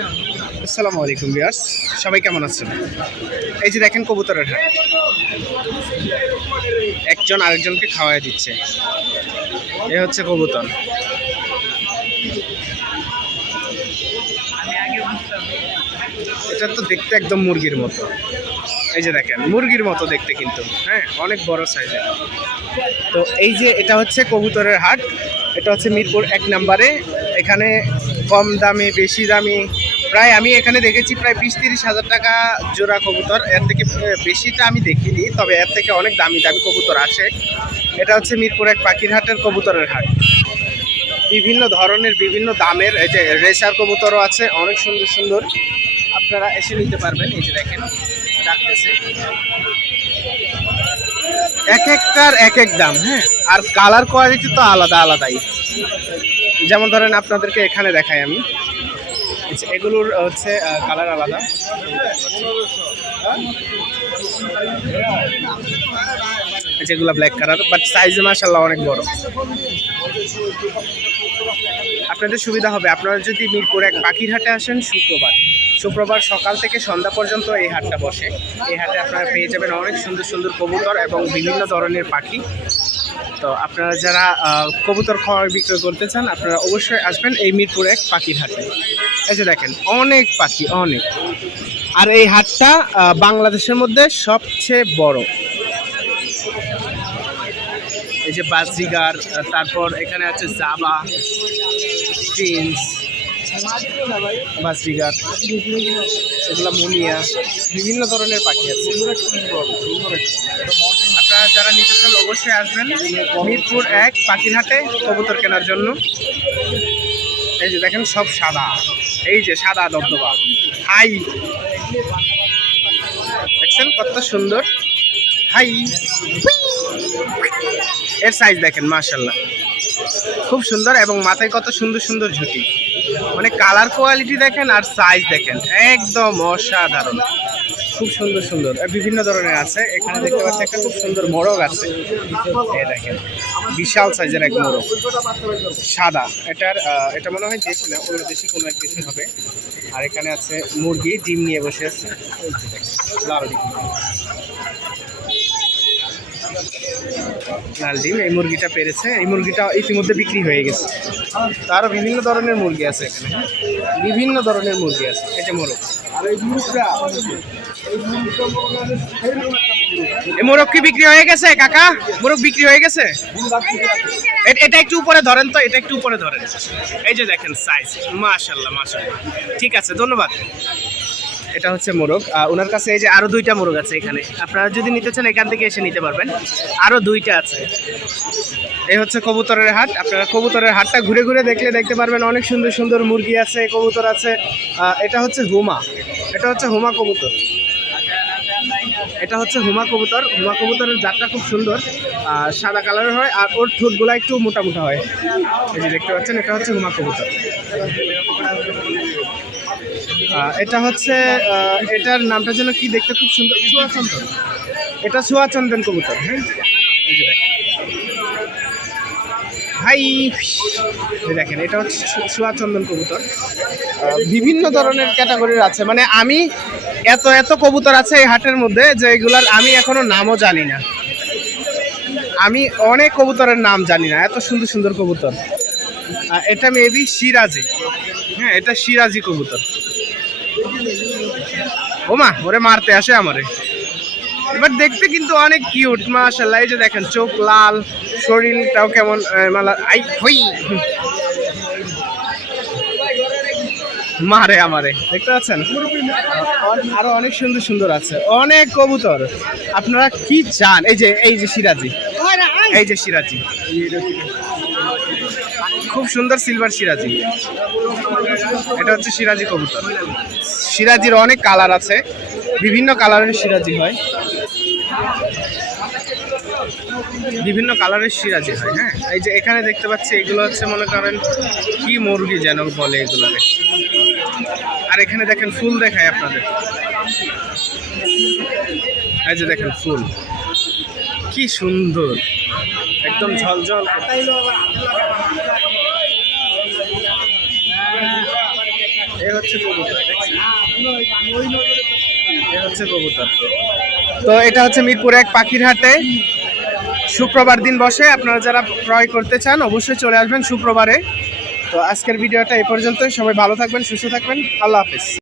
আসসালামু আলাইকুম ভিউয়ার্স, সবাই কেমন আছেন? এই যে দেখেন কবুতরের হাট, একজন আরেকজনকে খাওয়াই দিচ্ছে। এ হচ্ছে কবুতর। এটা তো দেখতে একদম মুরগির মতো। এই যে দেখেন মুরগির মতো দেখতে, কিন্তু হ্যাঁ অনেক বড় সাইজের। তো এই যে এটা হচ্ছে কবুতরের হাট, এটা হচ্ছে মিরপুর 1 নম্বরে। এখানে কম দামে বেশি দামি প্রায় আমি এখানে দেখেছি প্রায় 20-30 হাজার টাকা জোড়া কবুতর। এর থেকে বেশিটা আমি দেখিনি, তবে এর থেকে অনেক দামি দামি কবুতর আছে। এটা হচ্ছে মিরপুর 1 পাখির হাটের কবুতরের হাট। বিভিন্ন ধরনের বিভিন্ন দামের এই যে রেসার কবুতরও আছে, অনেক সুন্দর সুন্দর। আপনারা এসে নিতে পারবেন। এই যে দেখেন ডাকতেছে, এক একটার এক এক দাম। হ্যাঁ, আর কালার কোয়ালিটি তো আলাদা আলাদাই। যেমন ধরেন আপনাদেরকে এখানে দেখাই আমি, এগুলোর হচ্ছে কালার আলাদা। যেগুলো ব্ল্যাক কালার, বাট সাইজে মাশাআল্লাহ অনেক বড়। আপনাদের সুবিধা হবে আপনারা যদি মিরপুর 1 পাখির হাটে আসেন শুক্রবার সকাল থেকে সন্ধ্যা পর্যন্ত এই হাটটা বসে। এই হাটে আপনারা পেয়ে যাবেন অনেক সুন্দর সুন্দর কবুতর এবং বিভিন্ন ধরনের পাখি। তো আপনারা যারা কবুতর ক্রয় বিক্রয় করতে চান, আপনারা অবশ্যই আসবেন এই মিরপুর 1 পাখির হাটে। এই যে দেখেন অনেক পাখি, অনেক। আর এই হাটটা বাংলাদেশের মধ্যে সবচেয়ে বড়। এই যে বাজিগার, তারপর এখানে আছে জাবা, প্রিন্স, বাজিগার, এগুলা মুনিয়া, বিভিন্ন ধরনের পাখি আছে। আপনারা যারা নিতে চান অবশ্যই আসবেন মিরপুর 1 পাখির হাটে কবুতর কেনার জন্য। এই যে দেখেন সব সাদা, এই যে সাদা দবদবা হাই, দেখছেন কত সুন্দর হাই। এর সাইজ দেখেন মাশাআল্লাহ খুব সুন্দর, এবং মাথায় কত সুন্দর সুন্দর ঝুঁটি। মানে কালার কোয়ালিটি দেখেন আর সাইজ দেখেন, একদম অসাধারণ। খুব সুন্দর সুন্দর বিভিন্ন ধরনের আছে। এখানে দেখতে পাচ্ছি একটা খুব সুন্দর মোরগ আছে। এই দেখেন বিশাল সাইজের এক মোরগ, সাদা। এটা মনে হয় দেশি না, অন্য দেশি কোনো এক দেশি হবে। আর এখানে আছে মুরগি, ডিম নিয়ে বসে আছে। লাল ডিম, লাল ডিম। এই মুরগিটা পেরেছে, এই মুরগিটা ইতিমধ্যে বিক্রি হয়ে গেছে। তারও বিভিন্ন ধরনের মুরগি আছে এখানে, বিভিন্ন ধরনের মুরগি আছে। এই যে মোরগ, এই মোরগ কি বিক্রি হয়ে গেছে কাকা? মোরগ বিক্রি হয়ে গেছে? এটা একটু উপরে ধরেন তো, এটা একটু উপরে ধরেন। এই যে দেখেন সাইজ মাশাআল্লাহ মাশাআল্লাহ। ঠিক আছে, ধন্যবাদ। এটা হচ্ছে মোরগ। ওনার কাছে এই যে আরো 2টা মোরগ আছে এখানে। আপনারা যদি নিতে চান এখান থেকে এসে নিতে পারবেন, আরো 2টা আছে। এই হচ্ছে কবুতরের হাট। আপনারা কবুতরের হাটটা ঘুরে ঘুরে দেখতে পারবেন। অনেক সুন্দর সুন্দর মুরগি আছে, কবুতর আছে। এটা হচ্ছে হুমা, এটা হচ্ছে হুমা কবুতর। এটা হচ্ছে হুমা কবুতর। হুমা কবুতরের জাতটা খুব সুন্দর, সাদা কালারের হয় আর ওর ঠোঁটগুলা একটু মোটা মোটা হয়। এই যে দেখতে পাচ্ছেন, এটা হচ্ছে হুমা কবুতর। এটা হচ্ছে এটার নামটা যেন কি, দেখতে খুব সুন্দর, চুয়াচন্দন। এটা চুয়াচন্দন কবুতর। হ্যাঁ, এই যে দেখেন হাই, দেখেন এটা হচ্ছে চুয়াচন্দন কবুতর। বিভিন্ন ধরনের ক্যাটাগরির আছে। মানে আমি এত কবুতর আছে এই হাটের মধ্যে যে এগুলার আমি এখনো নামও জানি না। আমি অনেক কবুতরের নাম জানি না, এত সুন্দর সুন্দর কবুতর। এটা মেবি সিরাজি। হ্যাঁ, এটা সিরাজি কবুতর। ওমা, ওরে মারতে আসে আমারে। এবার দেখতে কিন্তু অনেক কিউট মাশাআল্লাহ। এই যে দেখেন চোখ লাল, শরীরটাও কেমন মালা, আই হই মারে আমারে, দেখতে পাচ্ছেন? আরো অনেক সুন্দর সুন্দর আছে, অনেক কবুতর। আপনারা কি চান? এই যে সিরাজি, এই যে সিরাজি, খুব সুন্দর সিলভার সিরাজি। এটা হচ্ছে সিরাজি কবুতর। সিরাজির অনেক কালার আছে, বিভিন্ন কালারের সিরাজি হয়, বিভিন্ন কালারের সিরাজি হয়। হ্যাঁ, এই যে এখানে দেখতে পাচ্ছি এগুলো হচ্ছে মনে করেন কি মুরগি যেন বলে এগুলোকে। আর এখানে দেখেন ফুল দেখায় আপনাদের। এই যে দেখেন ফুল কি সুন্দর, একদম ঝলঝল। এই হচ্ছে কবুতর, এটা হচ্ছে কবুতর। তো এটা হচ্ছে মিরপুর 1 পাখির হাটে শুক্রবার দিন বসে। আপনারা যারা ক্রয় করতে চান অবশ্যই চলে আসবেন শুক্রবারে। তো আজকের ভিডিওটা এই পর্যন্তই। সবাই ভালো থাকবেন, সুস্থ থাকবেন। আল্লাহ হাফেজ।